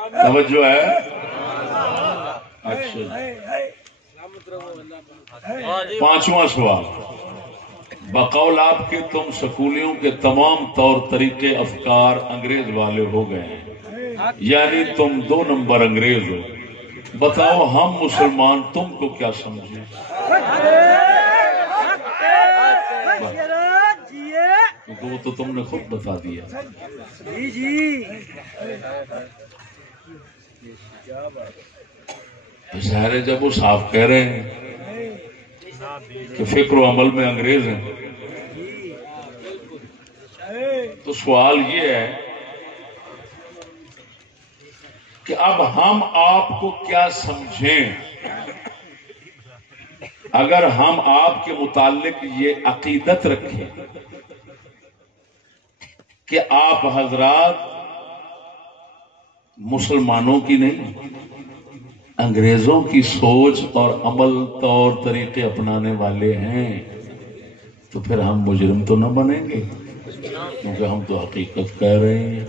توجہ ہے؟ اچھا، پانچواں سوال، بقول آپ کے تم سکولیوں کے تمام طور طریقے افکار انگریز والے ہو گئے ہیں، یعنی تم 2 نمبر انگریز ہو، بتاؤ ہم مسلمان تم کو کیا سمجھیں؟ وہ تو تم نے خود بتا دیا۔ ظاہر ہے جب وہ صاف کہہ رہے ہیں کہ فکر و عمل میں انگریز ہیں، تو سوال یہ ہے کہ اب ہم آپ کو کیا سمجھیں؟ اگر ہم آپ کے متعلق یہ عقیدت رکھیں کہ آپ حضرات مسلمانوں کی نہیں انگریزوں کی سوچ اور عمل طور طریقے اپنانے والے ہیں، تو پھر ہم مجرم تو نہ بنیں گے، کیونکہ ہم تو حقیقت کہہ رہے ہیں۔